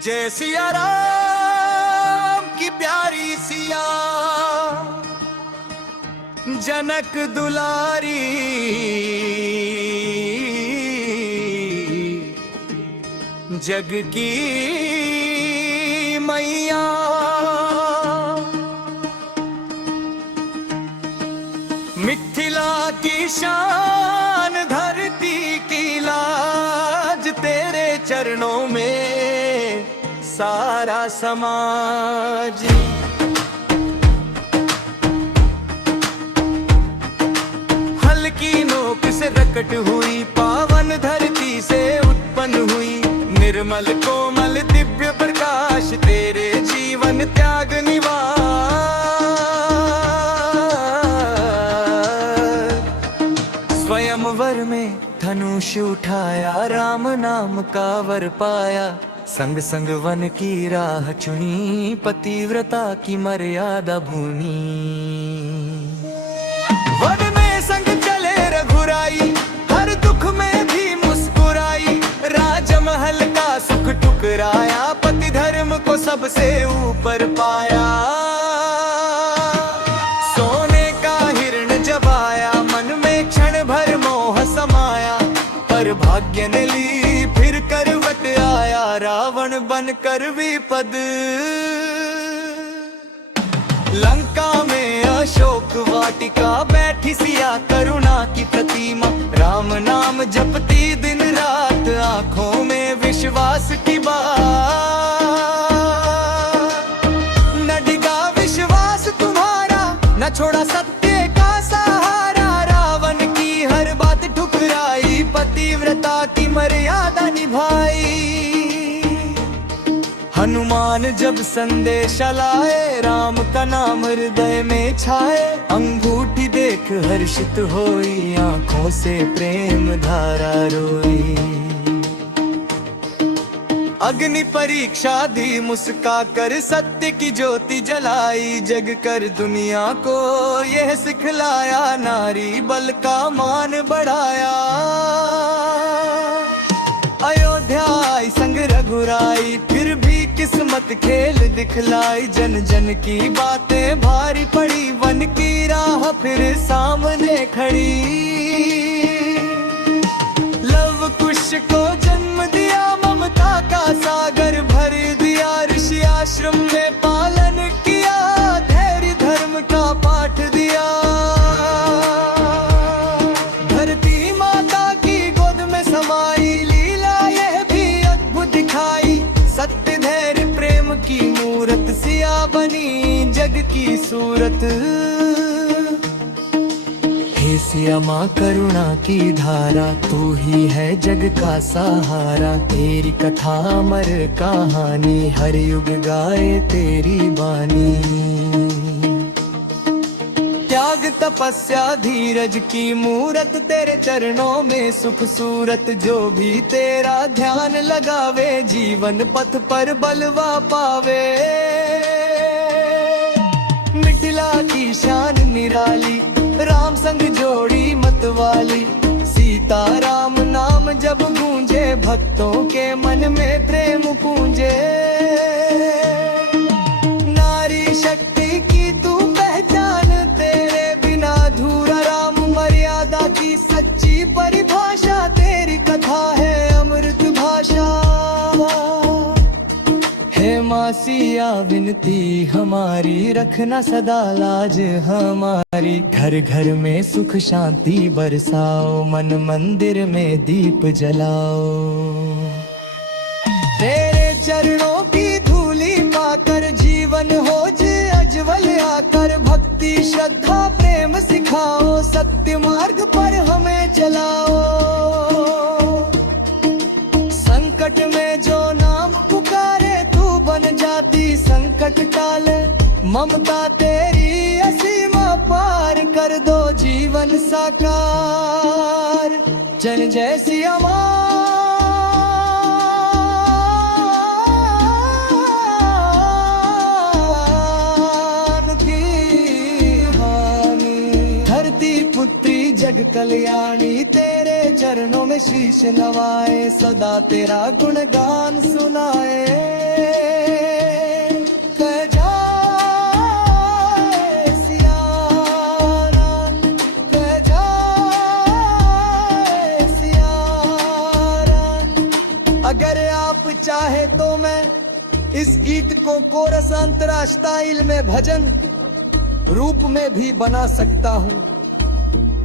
जय सिया राम की प्यारी सिया, जनक दुलारी, जग की मैया। मिथिला की शान, धरती की लाज, तेरे चरणों में सारा समाज। हल्की नोक से प्रकट हुई, पावन धरती से उत्पन्न हुई, निर्मल कोमल दिव्य प्रकाश, तेरे जीवन त्याग निवास। स्वयंवर में धनुष उठाया, राम नाम का वर पाया, संग संग वन की राह चुनी, पतिव्रता की मर्यादा भूनी। वन में संग चले रघुराई, हर दुख में भी मुस्कुराई, राजमहल का सुख ठुकराया, पति धर्म को सबसे ऊपर पाया। सोने का हिरण जबाया, मन में क्षण भर मोह समाया, पर भाग्य ने ली फिर करवट आया, रावण बनकर विपद। लंका में अशोक वाटिका, बैठी सिया करुणा की प्रतिमा, राम नाम जपती दिन रात, आंखों में विश्वास की बात। न डिगा विश्वास तुम्हारा, न छोड़ा सत्य का सहारा, रावण की हर बात ठुकराई, पतिव्रता की मर्यादा निभाई। हनुमान जब संदेश लाए, राम का नाम हृदय में छाए, अंगूठी देख हर्षित होई, आंखों से प्रेम धारा रोई। अग्नि परीक्षा दी मुस्का कर, सत्य की ज्योति जलाई, जग कर दुनिया को यह सिखलाया, नारी बल का मान बढ़ाया। अयोध्या आई संग रघुराई, फिर भी किस्मत खेल दिखलाई, जन जन की बातें भारी पड़ी, वन की राह फिर सामने खड़ी। लव कुश को जन्म दिया, ममता का सागर भर दिया, ऋषि आश्रम में पालन किया, धैर्य धर्म का पाठ दिया। धरती माता की गोद में समाई, लीला यह भी अद्भुत दिखाई, सत्य धैर्य प्रेम की मूरत, सिया बनी जग की सूरत। हे सिया माँ करुणा की धारा, तू ही है जग का सहारा, तेरी कथा अमर कहानी, हर युग गाए तेरी बानी। त्याग तपस्या धीरज की मूरत, तेरे चरणों में सुख सूरत, जो भी तेरा ध्यान लगावे, जीवन पथ पर बलवा पावे। मिथिला की शान निराली, राम संग जोड़ी मतवाली, सीता राम नाम जब गूंजे, भक्तों के मन में प्रेम पूंजे। नारी शक्ति की तू पहचान, तेरे बिना अधूरा राम, मर्यादा की सच्ची परिभाषा, तेरी कथा है अमृत भाषा। हे माँ सिया विनती हमारी, रखना सदा लाज हमारी, घर घर में सुख शांति बरसाओ, मन मंदिर में दीप जलाओ। तेरे चरणों की धूली पाकर, जीवन हो अज्वल आकर, भक्ति श्रद्धा प्रेम सिखाओ, सत्य मार्ग पर हमें चलाओ। संकट में जो नाम पुकारे, तू बन जाती संकट टाले, ममता तेरी असीम पार, कर दो जीवन साकार। जन जय सिया माँ जग कल्याणी तेरे चरणों में शीश नवाए, सदा तेरा गुणगान सुनाए। कह जाए सिया राम, कह जाए सिया राम। अगर आप चाहे तो मैं इस गीत को कोरस अंतरराष्ट्रीय में भजन रूप में भी बना सकता हूँ,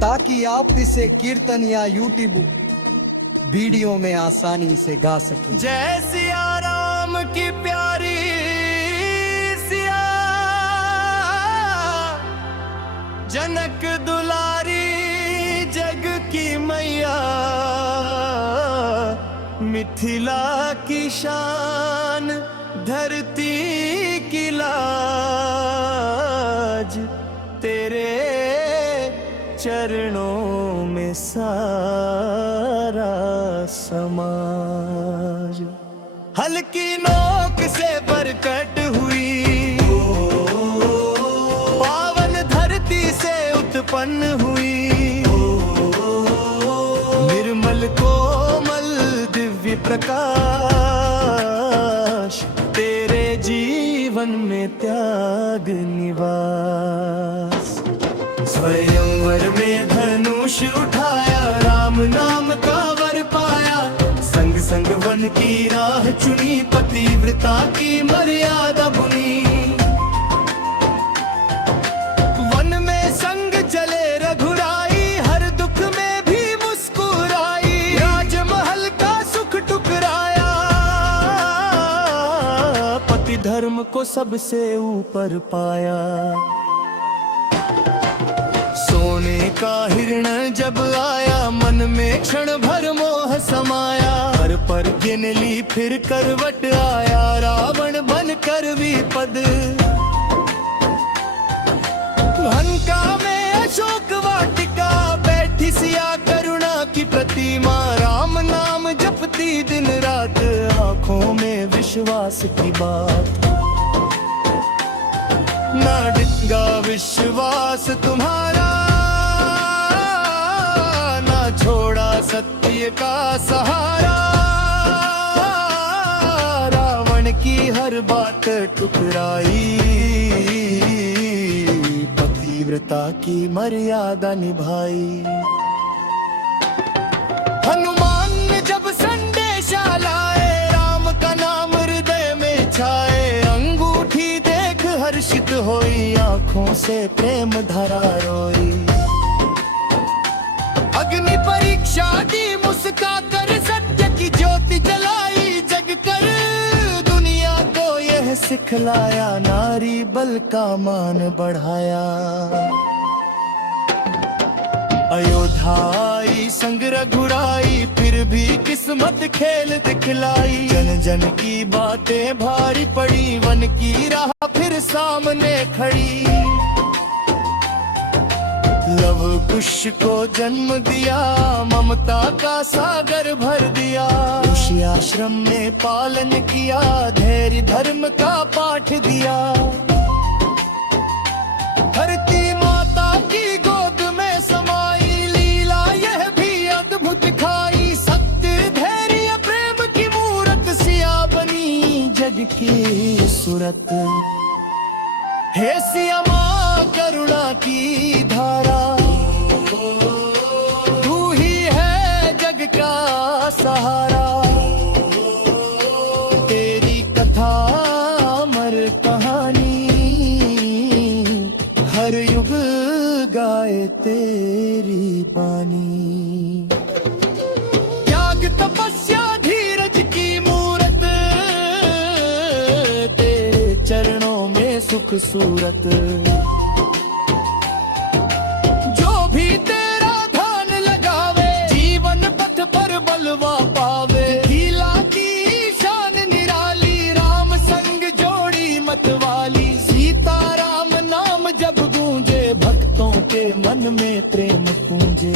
ताकि आप इसे कीर्तन या यूट्यूब वीडियो में आसानी से गा सकें। जय सिया राम की प्यारी सिया, जनक दुलारी जग की मैया, मिथिला की शान धरती की लाज, तेरे चरणों में सारा समाज। हल्की नोक से प्रकट हुई, पावन धरती से उत्पन्न हुई, निर्मल कोमल दिव्य प्रकाश, तेरे जीवन में त्याग निवास। स्वयंवर में धनुष उठाया, राम नाम का वर पाया, संग संग वन की राह चुनी, पतिव्रता की मर्यादा बुनी। वन में संग चले रघुराई, हर दुख में भी मुस्कुराई, राजमहल का सुख टुकराया, पति धर्म को सबसे ऊपर पाया। सोने का हिरण जब आया, मन में क्षण भर मोह समाया, पर गिन ली फिर करवट आया, रावण बन कर विपद। लंका में अशोक वाटिका, बैठी सिया करुणा की प्रतिमा, राम नाम जपती दिन रात, आंखों में विश्वास की बात। ना डिगा विश्वास तुम्हारा, ना छोड़ा सत्य का सहारा, रावण की हर बात ठुकराई, पतिव्रता की मर्यादा निभाई। हनुमान ने जब संदेशा लाए, राम का नाम हृदय में छाए, अंगूठी देख हर्षित होई, आंखों से प्रेम धारा रोई। अग्नि परीक्षा दी मुस्का कर, सत्य की ज्योति जलाई जग कर, दुनिया को यह सिखलाया, नारी बल का मान बढ़ाया। अयोध्या आई संग रघुराई, फिर भी किस्मत खेल दिखलाई, जन जन की बातें भारी पड़ी, वन की राह फिर सामने खड़ी। लव कुश को जन्म दिया, ममता का सागर भर दिया, ऋषि आश्रम में पालन किया, धैर्य धर्म का पाठ दिया। धरती माता की गोद में समाई, लीला यह भी अद्भुत खाई, सत्य धैर्य प्रेम की मूरत, सिया बनी जग की सूरत। हे सिया माँ करुणा की धारा, तू ही है जग का सहारा, तेरी कथा अमर कहानी, हर युग गाए तेरी बानी। त्याग तपस्या धीरज की मूरत, तेरे चरणों में सुख सूरत। जो भी तेरा ध्यान लगावे, जीवन पथ पर बलवा पावे, लीला की शान निराली, राम संग जोड़ी मतवाली, सीता राम नाम जब गूंजे, भक्तों के मन में प्रेम पूंजे।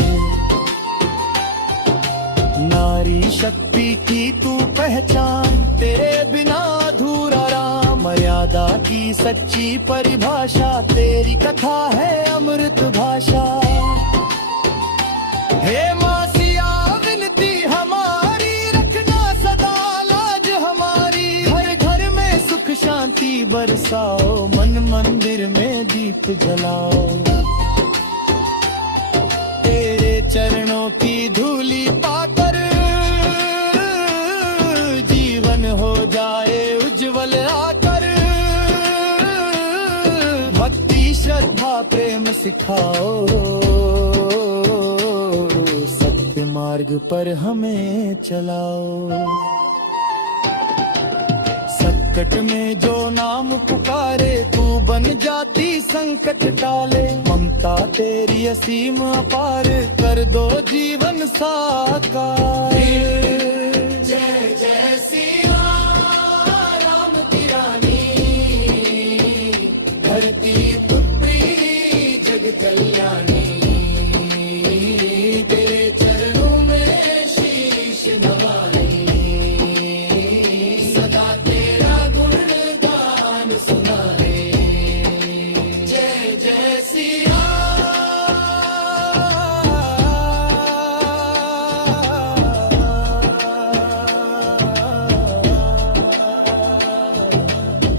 नारी शक्ति की तू पहचान, तेरे बिना अधूरा राम, मर्यादा की सच्ची परिभाषा, तेरी कथा है अमृत भाषा। हे माँ सिया विनती हमारी, रखना सदा लाज हमारी। घर घर में सुख शांति बरसाओ, मन मंदिर में दीप जलाओ। तेरे चरणों की धूली पाकर जीवन हो जाए उज्जवल आकर। भक्ति श्रद्धा प्रेम सिखाओ, सत्य मार्ग पर हमें चलाओ। संकट में जो नाम पुकारे, तू बन जाती संकट टाले। ममता तेरी असीम अपार, कर दो जीवन साकार। जय जय सिया राम की रानी, धरती पुत्री जग कल्याणी। तेरे चरणों में शीश नवाए, सदा तेरा गुणगान सुनाए। जय जय सिया।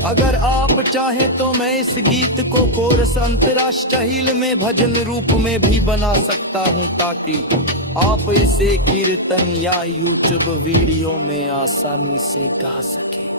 अगर आप चाहे तो मैं इस गीत को कोरस अंतरराष्ट्रीय में भजन रूप में भी बना सकता हूँ, ताकि आप इसे कीर्तन या यूट्यूब वीडियो में आसानी से गा सकें।